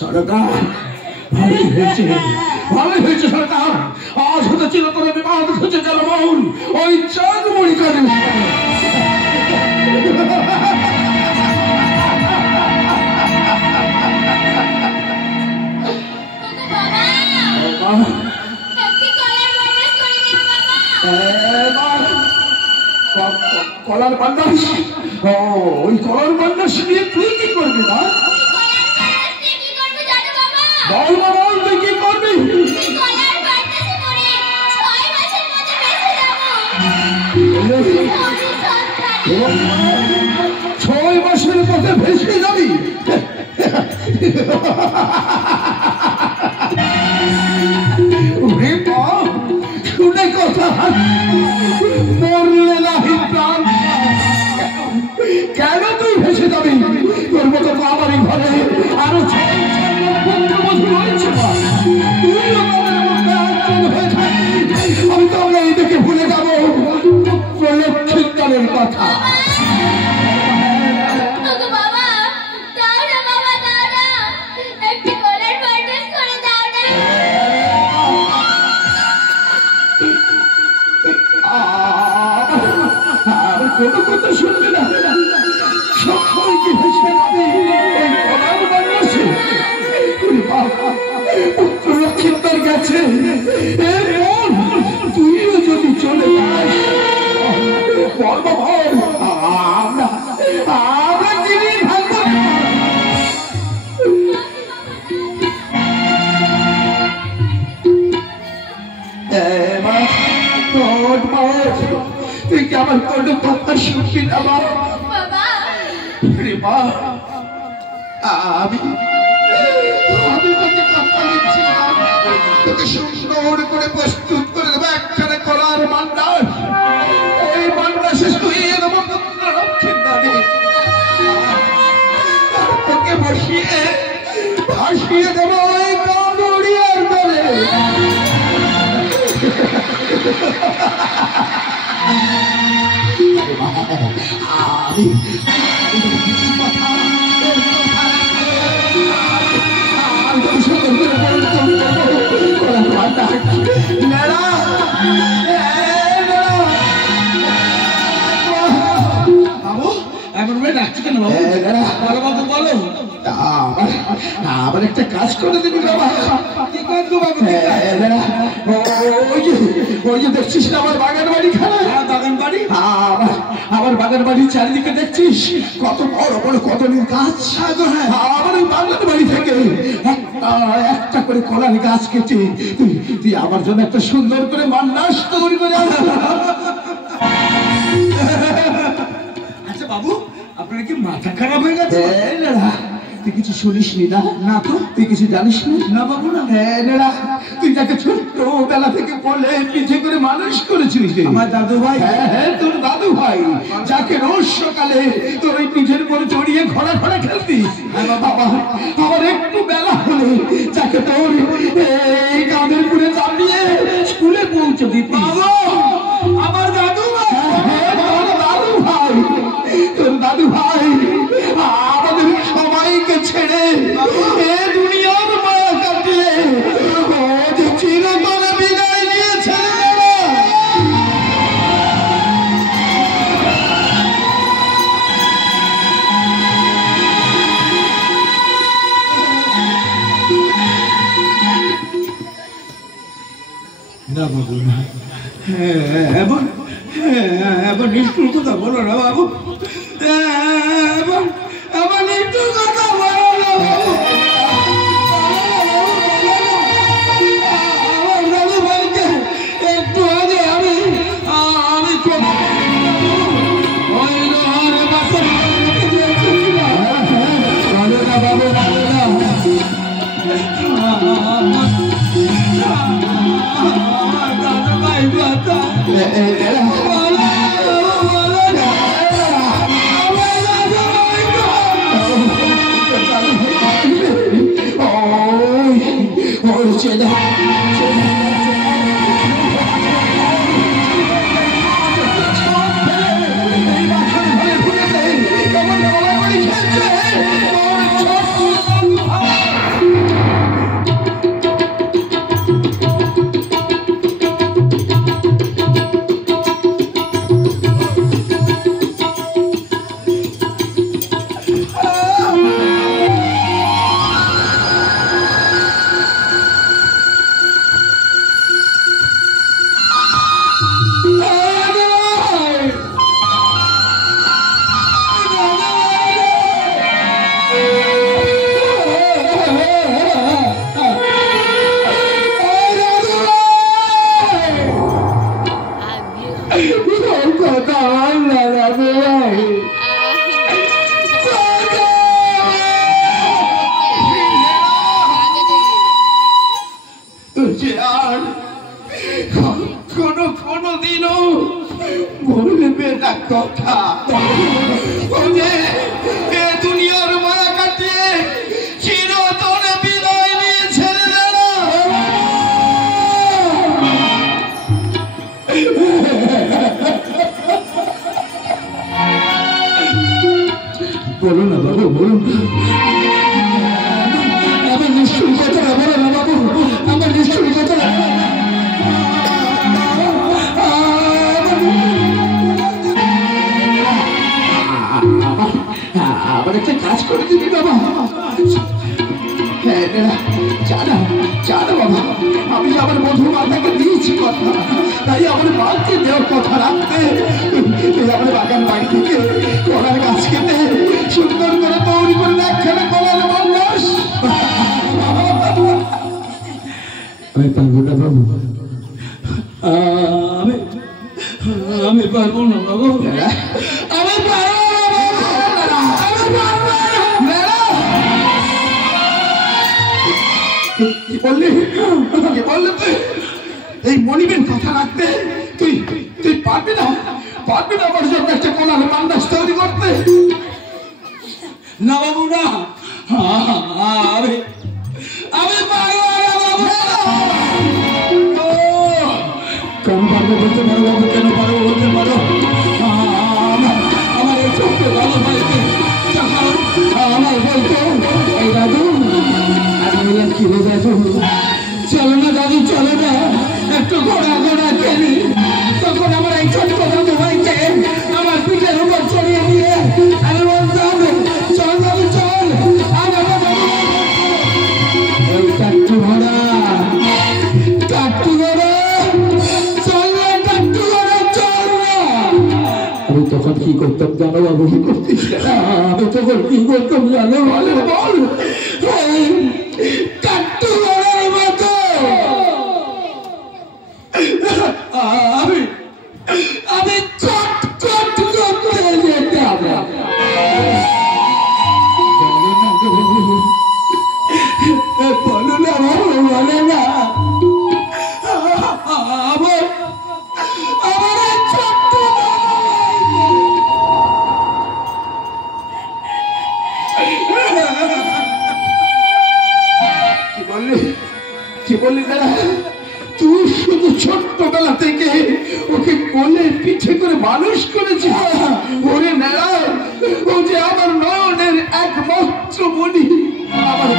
সরকার ভালোই হয়েছে সরকার। আজ হতে চিরতর বিবাদ খুঁজে গেল মৌন ওই চাঁদমণি কাজে। কলার বান্ডাস, ওই কলার বান্ডাস নিয়ে তুই কি করবি না? বল না, বল তুই কি করবি? 6 মাসের পথে ভেসে যাবি? শুনে কথা মরলে নাহি প্রাণ। কেন তুই ভেসে যাবি? তোর মতো বাবারই ঘরে আরো 6 পুত্রবধূ রয়েছে। আমি তো এই দেখে ভুলে যাবো লক্ষ্মীদারের কথা। কোনো কথা শুনবে না, সবাইকে ভেসে যাবে ওই কলার বান্ডাসে। পুত্র লক্ষ্মীদার গেছে, তুইও যদি চলে যাস আমরা যিনি থাকবো। তুই কি আমার কোনো কথা শুনবি না? আমি তোকে কথা দিচ্ছিলাম, তোকে সুন্দর করে প্রস্তুত করে দেবো একখানে কলার বান্ডাস। এই বান্ডাসে শুয়ে দেবো পুত্র লক্ষ্মীদারে। তোকে বসিয়ে ভাসিয়ে দেবো ওই কাঁদুরিয়ার দলে। আবার একটা কাজ করে দিবি বাবা। কি করবো বাবু? ওই যে দেখছিস না আমার বাগান বাড়ি খানা? বাগান বাড়ি, আমার বাগান বাড়ির চারিদিকে দেখছিস কত বড় বড় কদমের গাছ। আমার ওই বাগান বাড়ি থেকে একটা করে কলার গাছ কেটে তুই আমার জন্য একটা সুন্দর করে বান্ডাস তৈরি করে আন। আচ্ছা বাবু, আপনার কি মাথা খারাপ হয়ে গেছে? তুই কিছু শুনিস নি না? না তো। তুই কিছু জানিস না বাবু? না। তুই যাকে ছোট্টবেলা থেকে বলে পিঠে করে মানুষ করেছিলিস, আমার দাদু ভাই। হ্যাঁ, তোর দাদু ভাই, যাকে রোজ সকালে তোর ওই পিঠের উপরে চড়িয়ে ঘোড়া ঘোড়া খেলতিস। আবার একটু বেলা হলে যাকে তোর এই কাঁধের উপরে চাপিয়ে স্কুলে পৌঁছে দিতিস। আমার দাদু ভাই। তোর দাদু ভাই, তোর দাদু ভাই আমাদের সবাইকে ছেড়ে এ দুনিয়ার মায়া কাটিয়ে চিরতরে বিদায় নিয়েছে। না বাবু, না। এবার নিষ্ঠুর কথা বলো না বাবু। এবার নিষ্ঠুর কথা বলো না বাবু। আমার দাদু ভাইকে একটু আগে আমি ওই লোহার বাসা বাবু। দাদু ভাই কথা কথা আমার লাগাবে আর কোনদিনও বলবে না কথা। এ দুনিয়ার মায়া কাটিয়ে চিরতরে বিদায় নিয়ে ছেড়ে দিল। বলো না বাবু, বলুন আমার নিশ্চয়ই কথা বলো না বাবু, আমার নিশ্চয়ই কথা। আবার একটা কাজ করে দিবি বাবা। হ্যাঁ জানা বাবা, আমি আমার বধূ মাতাকে দিয়েছি কথা, তাই আমার মাকে দেওয়ার কথা রাখতে আমার বাগান বাড়ি থেকে কলার গাছ কেটে সুন্দর করে তৈরি করে একখানে কলার বাংলাস। আমি পারবো না বাবু, আমি পারবো না বাবু, আমি পারবো। এই মনিবের কথা রাখতে তুই পারবি না আমার জন্য একটা কলার বান্দাস তৈরি করতে? না বাবু না, আমি পারবো না বাবু। কেন পারবো বলতে পারো বাবু, কেন পারবো বলতে পারো? আমার এই ছোট্ট ভালো ভাইকে আমার বলতো, এই দাদু কি হয়ে দাদু, চলো না দাদু, চলো না একটু ঘোড়া কেনি। তখন আমার এই ছোট্ট দাদু ভাইকে আমার পিঠের উপর চড়িয়ে দিয়ে আমি বলতাম, চল দাদু চল। টাট্টু ঘোড়া চল না, টাট্টু ঘোড়া চল না। আমি তখন কি করতাম জানো বাবু? কি করতিস? আমি তখন কি করতাম জানো? বলে বল। টাট্টু ঘোড়ার মতো আমি চট করতে যেতাম। বলো না বাবু, বলে না আমার ছোট্ট কি বললি দাদা? তুই শুধু ছোট্টবেলা থেকে ওকে কোলে পিঠে করে মানুষ করেছিস। ওরে নেড়া, ও যে আমার নয়নের একমাত্র মণি, আমার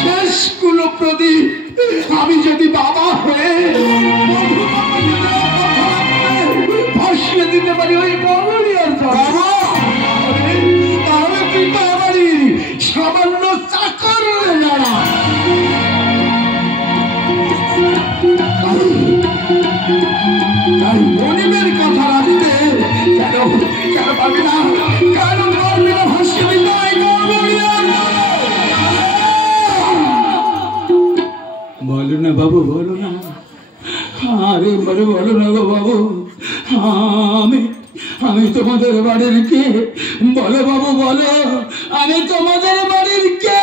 শেষ কুলো প্রদীপ। আমি যদি বাবা হয়ে ভাসিয়ে দিতে পারি ওই মরণিয়ার বাবা, তাহলে তুই তো আমারই সামান্য চাকর নেড়া। মনিবের কথা রাখতে কেন পাবি না? কেন পারবি না ভাসিয়ে দিতে? বলো না বাবু, বলো না। আরে বলো না গো বাবু, আমি তোমাদের বাড়ির কে? বলো বাবু বলো, আমি তোমাদের বাড়ির কে?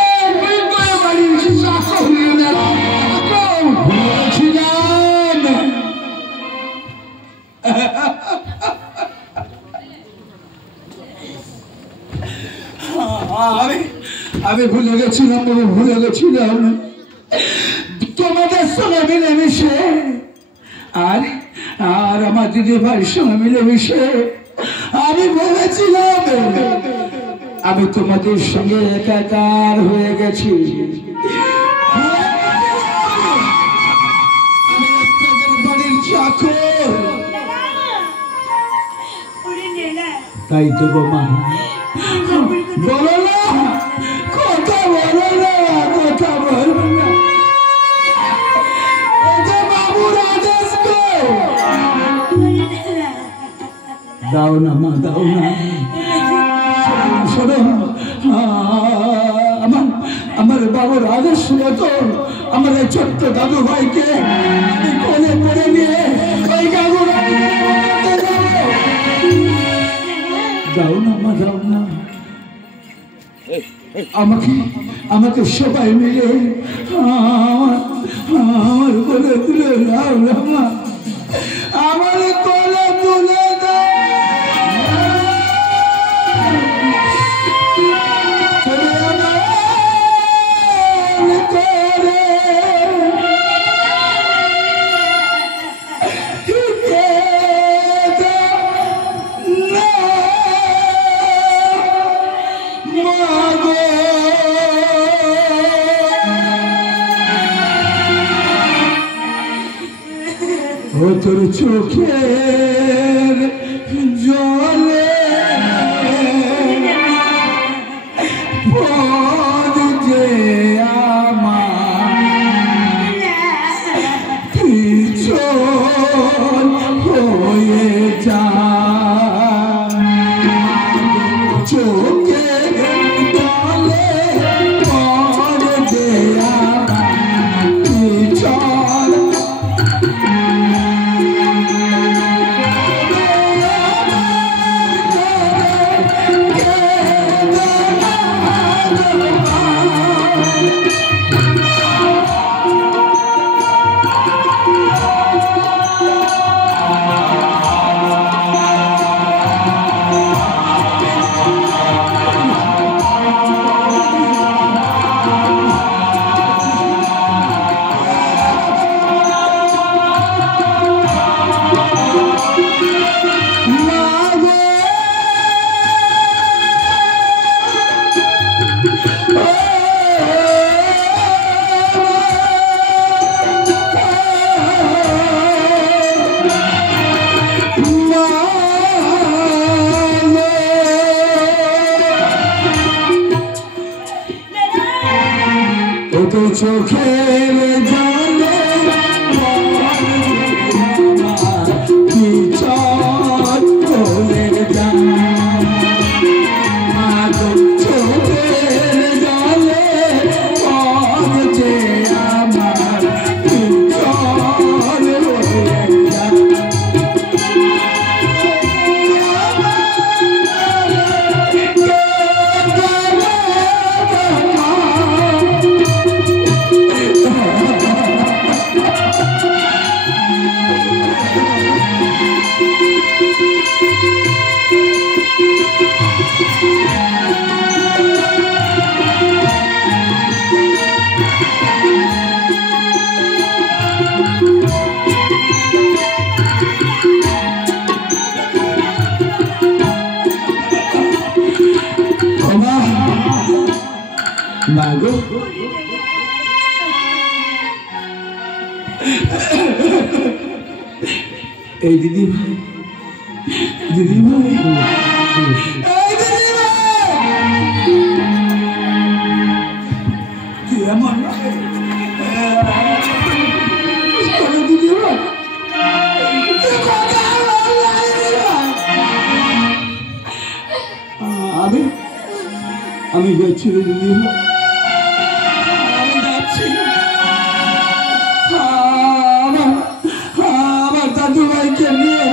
আমি ভুলে গেছিলাম বাবু, ভুলে গেছিলাম তোমাদের সঙ্গে মিলেমিশে আর আমার দিদি ভাইয়ের সঙ্গে মিলেমিশে আমি ভেবেছিলাম আমি তোমাদের সঙ্গে একাকার হয়ে গেছি। বাড়ির চাকর, তাই তো গো মা। বলো না, কথা বলো না, কথা বলো না। বাবুর আদেশ দাও না মা, দাও না। শোনো, আমার বাবুর আদেশ মতো আমার এই ছোট্ট দাদু ভাইকে আমি কোলে করে নিয়ে ওই গাগুর দাও না মা, দাও না। আমাকে সবাই মিলে আমার কোলে তুলে দাও না মা, আমার কোলে তুলে দাও। ও তোর চোখের জলে পদ যে আমার পিছন হয়ে যায়, চোখের জলে পদ যে আমার পিছন। চোখের জলে পিছন হয়ে যায়, চোখের জলে পদ যে আমার পিছন হয়ে যায়। মাগো এই দিদি ভাই, দিদি ভাই, তুই এমন দিদি ভাই, আমি যাচ্ছি রে দিদি ভাই, আমি যাচ্ছি। আমার দাদু ভাইকে নিয়ে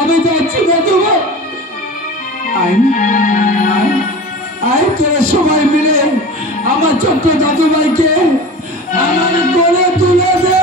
আমি যাচ্ছি দাদু ভাই। আয় তোরা সবাই মিলে আমার ছোট্ট দাদু ভাইকে আমার কোলে তুলে দে।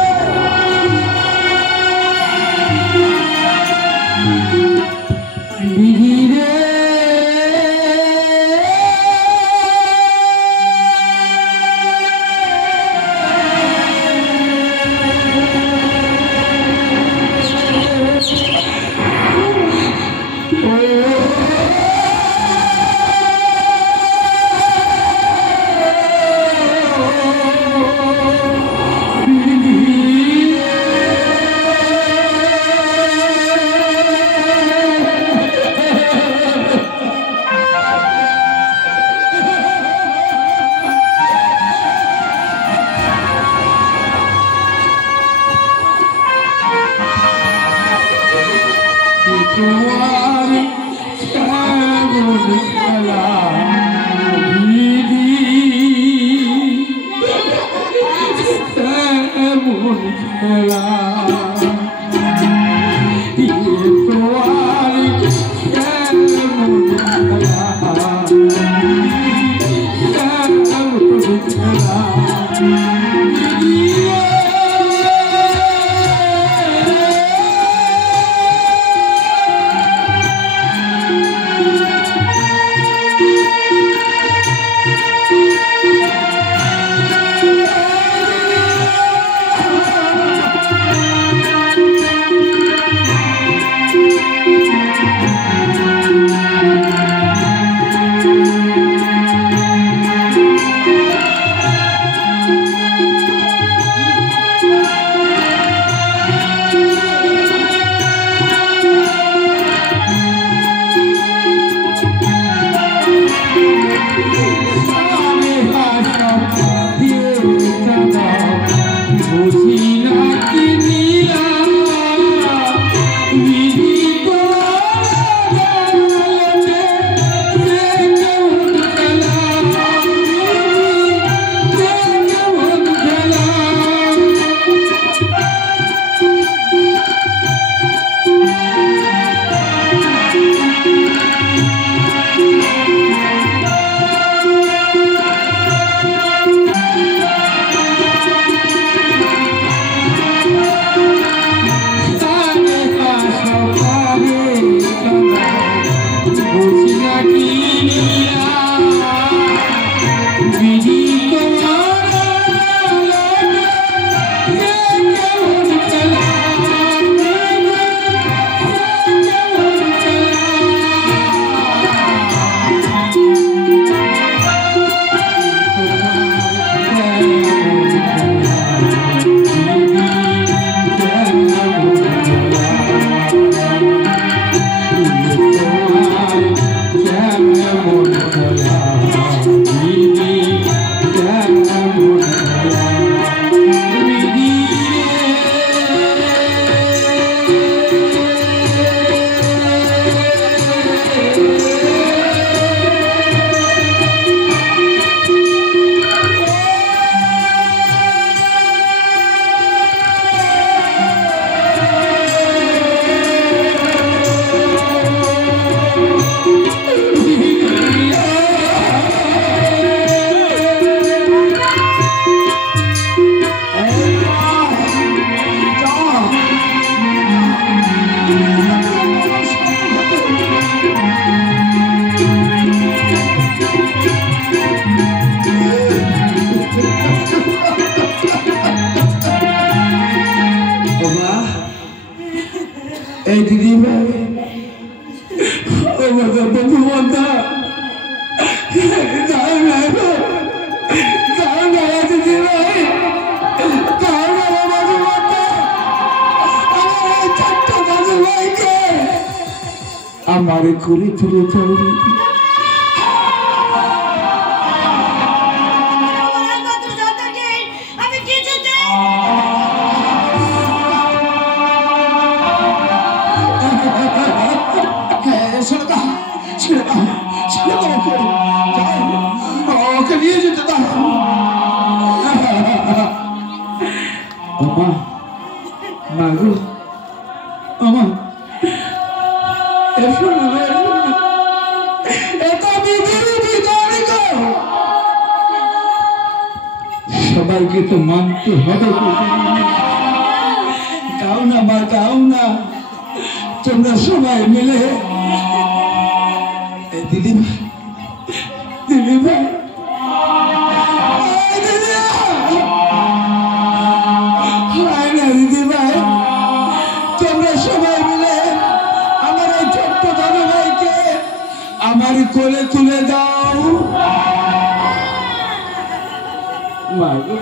এই দিদি ভাই আমাকে বন্ধুবান্ধা যাও না গো, যাও না দিদি ভাই, যাও না বন্ধুবান্ধা, আমার এই ছোট্ট বন্ধু ভাইকে আমার করে তুলে যাও। ওকে নিয়ে যেতে দাও। মা গো, আমা এসো না, এটা বিধির বিধান গো, সবাইকে তো মানতে হবে। যাও না মা, যাও না, তোমরা সবাই মিলে। দিদি ভাই, দিদি ভাই, দিদি ভাই, তোমরা সবাই মিলে আমার এই ছোট্ট দাদু ভাইকে আমার কোলে তুলে দাও। মা গো,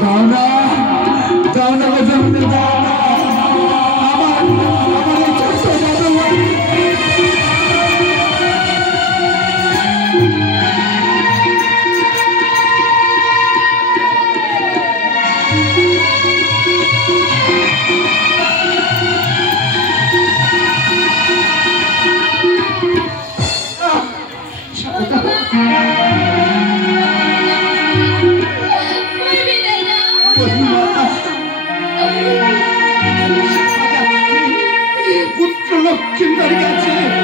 দাও না দাও না গো জমিদার, দাও না। আমার এই ছোট্ট জাদু পুত্র লক্ষ্মীর কাছে